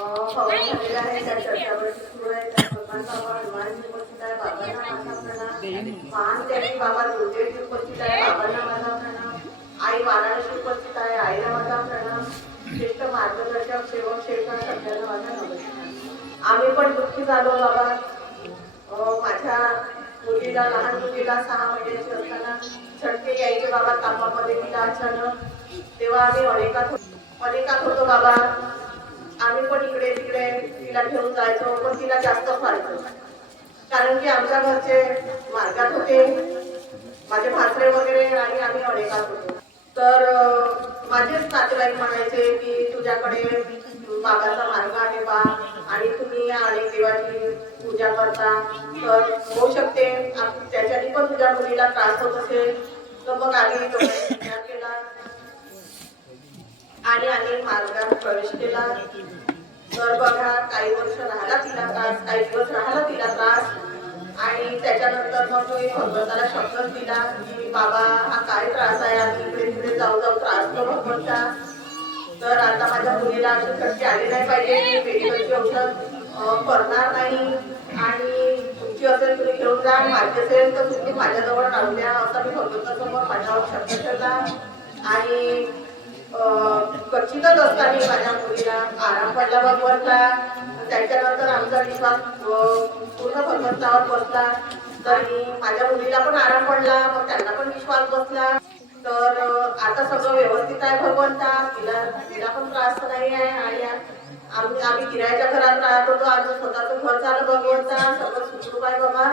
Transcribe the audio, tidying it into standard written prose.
हवन झालेलं आहे, त्या चर्चावर सुरू आहे. त्या भगवान बाबा हनुमानजी उपस्थित आहे, बाबांना माझा प्रणाम. महान देवी बाबा दुर्देवजी उपस्थित आहे, बाबांना माझा प्रणाम. आई वाराणसी उपस्थित आहे, आईला माझा प्रणाम. श्रेष्ठ मार्गदर्शक सेवक शेवक सगळ्यांना माझा नमस्कार. आम्ही पण दुःखी झालो बाबा. माझ्या मुलीला, लहान मुलीला 6 महिन्याची असताना झटके यायचे बाबा तापामध्ये तिला अचानक. तेव्हा आम्ही अनेकात होतो बाबा. आम्ही पण इकडे तिकडे तिला घेऊन जायचो, पण तिला जास्त फायचो, कारण की आमच्या घरचे मार्गात होते, माझे भासरे वगैरे, आणि आम्ही अनेकात होतो. तर माझेच नातेवाईक म्हणायचे की तुझ्याकडे बाबाचा मार्ग आहे बा, आणि तुम्ही अनेक देवाची पूजा करता, तर होऊ शकते त्याच्याने पण तुझ्या मुलीला त्रास होत असेल. तर मग आम्ही विचार केला आणि आम्ही मार्गात प्रवेश केला. तर बघा, काही वर्ष राहिला तिला त्रास, काही दिवस राहिला तिला त्रास, आणि त्याच्यानंतर मग मी भगवंताला शब्दच दिला की बाबा हा काय त्रास आहे, आम्ही इकडे तिकडे जाऊ जाऊ त्रास तो भगवंता. तर आता माझ्या मुलीला अशी शक्ती आली नाही पाहिजे, मी मेडिकलची औषध करणार नाही, आणि तुमची असेल तुम्ही घेऊन जा, माझी असेल तर तुम्ही माझ्याजवळ राहू द्या, असा मी भगवंतासमोर माझ्यावर शब्द ठेवला. आणि कच्चितच असताना माझ्या मुलीला आराम पडला भगवंता. त्याच्यानंतर आमचा विश्वास पूर्ण भगवंतावर बसला. तरी माझ्या मुलीला पण आराम पडला, मग त्यांना पण विश्वास बसला. तर आता सगळं व्यवस्थित आहे भगवंता, तिला पण त्रास नाही आहे. आणि आम्ही किरायाच्या घरात राहत होतो, आमचं स्वतःचं घर झालं भगवंता, सगळं सुखरूप आहे बाबा.